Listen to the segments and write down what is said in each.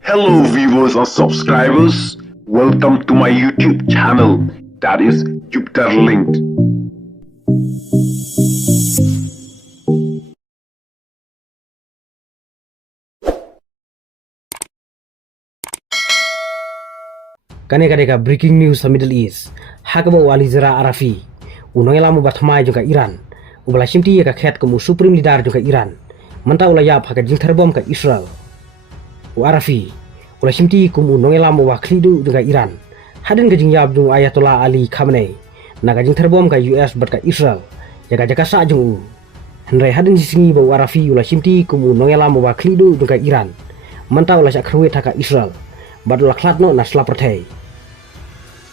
Hello viewers and subscribers, welcome to my YouTube channel, that is Jupiter Linked. Kaneka breaking news sa Middle East. Hakaba wali zira Arafi. Unongela mu batmai juga Iran. Ubala shimti ka khet kamu supreme leader juga Iran. Manta ula yap haka jingthar bom ka Israel. Arafi. Ula shimti kumu nongela mu waklidu juga Iran. Hadin ka jingyab dung Ayatollah Ali Khamenei. Naga jingthar bom ka US bat ka Israel. Jaga jaga sa jung. Henry hadin jisingi ba Arafi ula shimti kumu nongela mu waklidu juga Iran. Manta ula syakrwe haka Israel. Badul klatno na slapertei.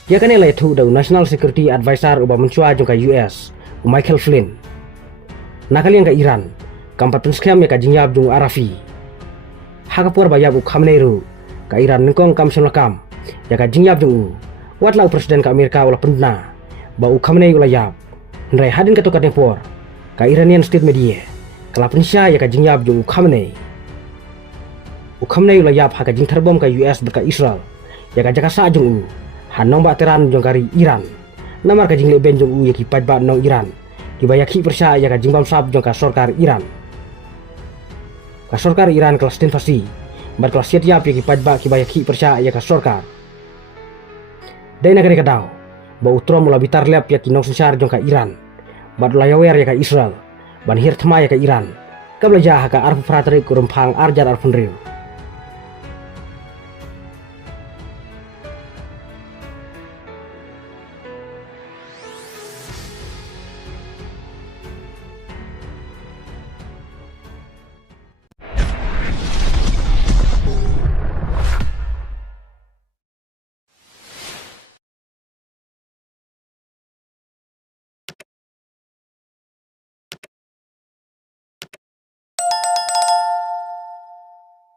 Ya kan elai tu da National Security Advisor uba mencua jongka US, Michael Flynn. Nakali yang ka Iran, kampat penskam ya ka jingyab jung Arafi. Hakapur bayab Khamenei ru, ka Iran nengkong kam kam, ya ka jingyab jung watlau presiden ka Amerika wala pendna, ba Khamenei ula yab. Henry hadin ka tokat nepor, ka Iranian state media, kala pensya ya ka jingyab jung Khamenei. Khamenei ula yap haka jingthar bom ka US berka Israel ya ka jaka sa jung hanong ba teran jong kari Iran namar ka jingle ben jong ya ki pajba nong Iran ki bayaki persya ya ka jingbam sab jong ka sarkar Iran kelas invasi bar kelas siat yap ya ki pajba ki bayaki persya ya ka sarkar dai nagari ka daw ba utro mula bitar lep ya ki nong sensar jong ka Iran bad layawer ya ka Israel ban hir thma ya ka Iran kabla ja haka arfu fratari kurum phang arjar arfunriu